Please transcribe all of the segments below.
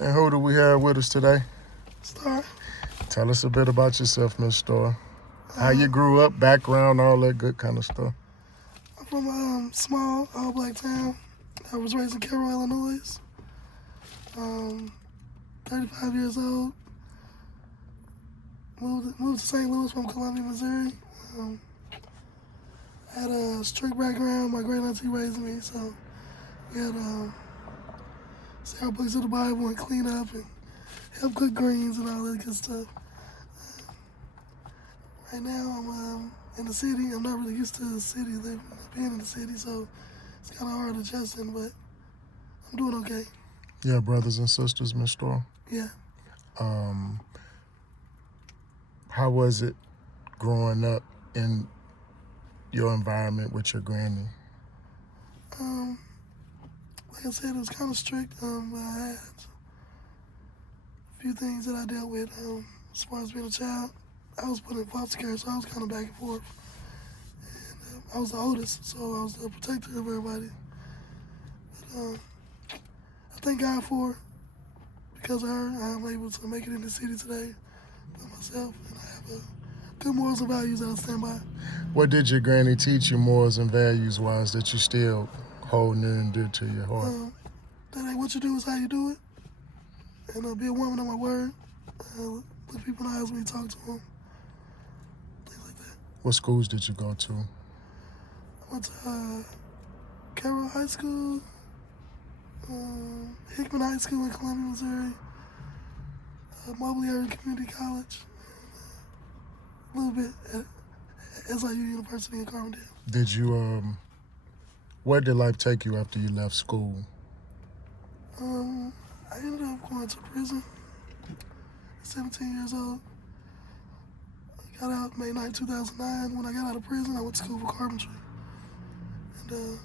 And who do we have with us today? Star. Tell us a bit about yourself, Miss Star. How you grew up, background, all that good kind of stuff. I'm from a small, all-black town. I was raised in Carroll, Illinois. 35 years old. Moved to St. Louis from Columbia, Missouri. Had a strict background. My great auntie raised me, so we had say our books of the Bible and clean up and help cook greens and all that good stuff. Right now I'm in the city. I'm not really used to the city, being in the city, so it's kind of hard adjusting, but I'm doing okay. Yeah, brothers and sisters, Miss Star. Yeah. How was it growing up in your environment with your granny? Like I said, it was kind of strict, but I had a few things that I dealt with as far as being a child. I was put in foster care, so I was kind of back and forth. And I was the oldest, so I was the protector of everybody. But I thank God for it. Because of her, I'm able to make it in the city today by myself, and I have good morals and values that I stand by. What did your granny teach you, morals and values-wise, that you still hold near and dear to your heart? That ain't what you do, is how you do it. And be a woman of my word. Look people in the eyes when you talk to them. Things like that. What schools did you go to? I went to Carroll High School, Hickman High School in Columbia, Missouri, Mobley Area Community College, a little bit at SIU University in Carbondale. Did you, where did life take you after you left school? I ended up going to prison at 17 years old. I got out May 9, 2009. When I got out of prison, I went to school for carpentry. And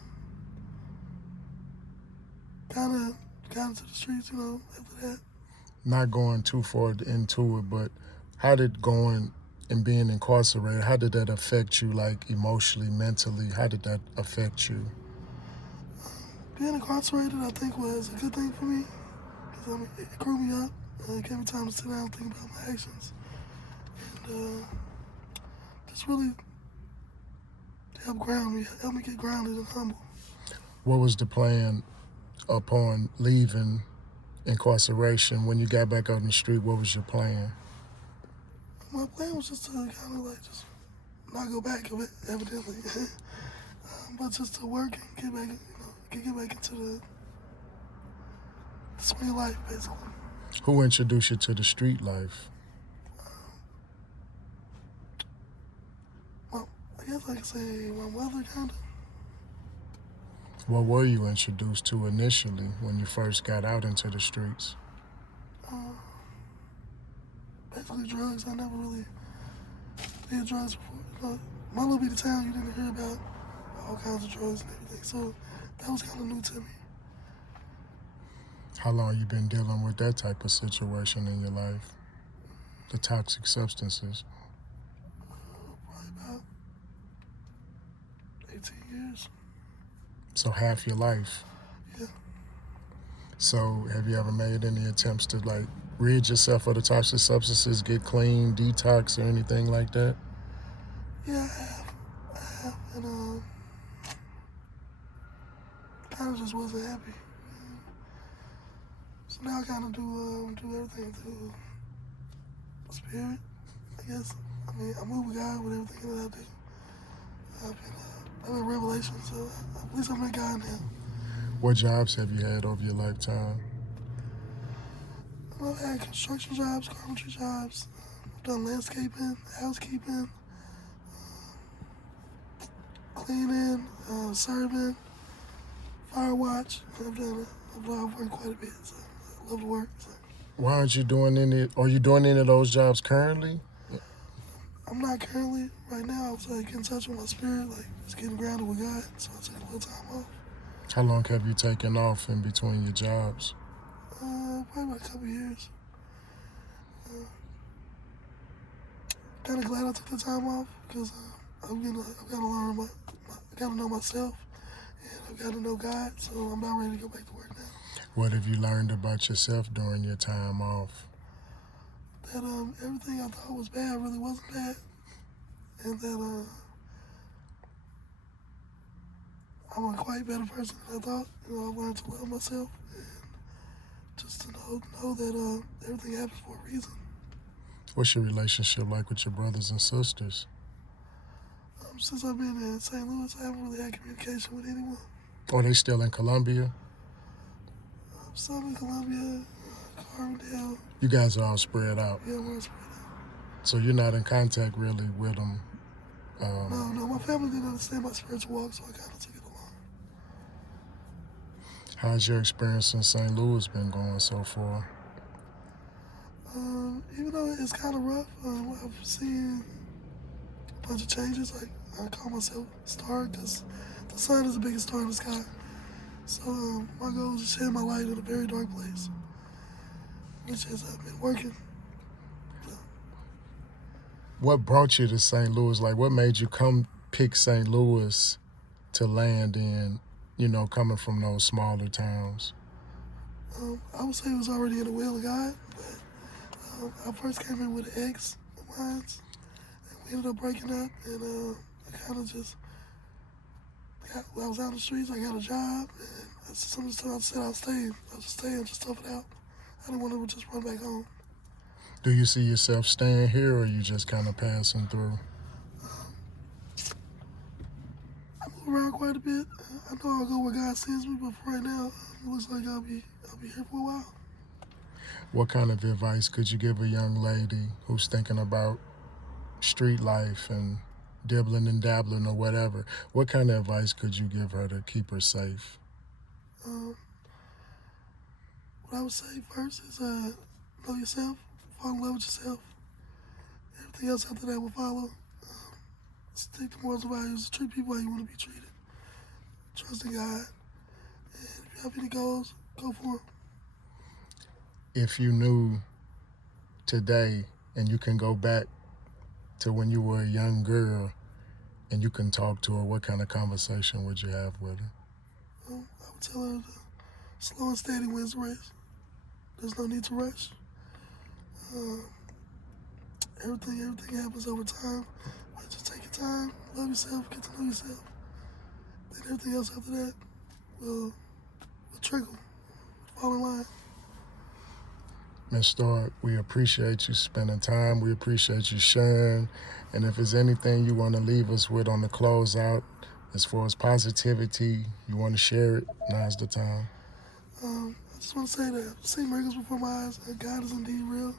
kind of got into the streets, after that. Not going too far into it, but how did going and being incarcerated, how did that affect you, like emotionally, mentally? How did that affect you? Being incarcerated, I think, was a good thing for me. Because it grew me up. It gave me time to sit down and think about my actions. And just really helped me get grounded and humble. What was the plan upon leaving incarceration? When you got back out in the street, what was your plan? My plan was just to kind of just not go back, evidently, but just to work and get back into the swing of life, basically. Who introduced you to the street life? Well, I guess I could say my mother, kind of. What were you introduced to initially when you first got out into the streets? Basically drugs. I never really did drugs before. My little bitty town, you didn't hear about all kinds of drugs and everything, so that was kind of new to me. How long you been dealing with that type of situation in your life? The toxic substances? Probably about 18 years. So half your life? Yeah. So have you ever made any attempts to rid yourself of the toxic substances, get clean, detox, or anything like that? Yeah, I have. And kind of just wasn't happy. So now I kind of do everything through the spirit, I guess. I mean, I move with God with everything that I do. I've been revelation, so at least I'm in God now. What jobs have you had over your lifetime? I've had construction jobs, carpentry jobs. I've done landscaping, housekeeping, cleaning, serving, fire watch. I've worked quite a bit, so I love to work. So. Why aren't you doing any, are you doing any of those jobs currently? I'm not currently. Right now, I was get in touch with my spirit, just getting grounded with God, so I took a little time off. How long have you taken off in between your jobs? Probably about a couple years. Kind of glad I took the time off because I've got to learn I got to know myself and I've got to know God, so I'm not ready to go back to work now. What have you learned about yourself during your time off? That everything I thought was bad really wasn't bad, and that I'm a quite better person than I thought. I've learned to love myself and just to know that everything happens for a reason. What's your relationship like with your brothers and sisters? Since I've been in St. Louis, I haven't really had communication with anyone. Are they still in Columbia? Some in Columbia, Carbondale. You guys are all spread out. Yeah, we're spread out. So you're not in contact really with them? No, my family didn't understand my spiritual walk, so I kind of took it along. How's your experience in St. Louis been going so far? Even though it's kind of rough, I've seen a bunch of changes. Like, I call myself a star because the sun is the biggest star in the sky. So my goal is to share my light in a very dark place, which has been working. What brought you to St. Louis? Like, what made you come pick St. Louis to land in, coming from those smaller towns? I would say it was already in the will of God, but I first came in with an ex of mine, and we ended up breaking up, and I kind of just, I was out in the streets, I got a job, and I said I'll stay. I'll just stay and just tough it out. I didn't want to just run back home. Do you see yourself staying here, or are you just kind of passing through? I move around quite a bit. I know I'll go where God sends me, but for right now, it looks like I'll be here for a while. What kind of advice could you give a young lady who's thinking about street life and dibbling and dabbling or whatever? What kind of advice could you give her to keep her safe? What I would say first is know yourself, fall in love with yourself. Everything else after that will follow. Stick to morals and values, treat people how you want to be treated. Trust in God. And if you have any goals, go for them. If you knew today and you can go back to when you were a young girl and you can talk to her, what kind of conversation would you have with her? I would tell her to slow and steady wins the race. There's no need to rush. Everything happens over time. But just take your time, love yourself, get to know yourself. Then everything else after that will trickle, fall in line. Ms. Stark, we appreciate you spending time. We appreciate you sharing. And if there's anything you want to leave us with on the closeout, as far as positivity, you want to share it, now's the time. I just want to say that I've seen miracles before my eyes. God is indeed real.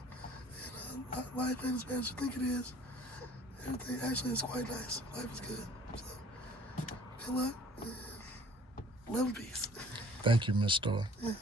And life ain't as bad as you think it is. Everything actually is quite nice. Life is good. So, good luck. And love and peace. Thank you, Ms. Stark. Yeah.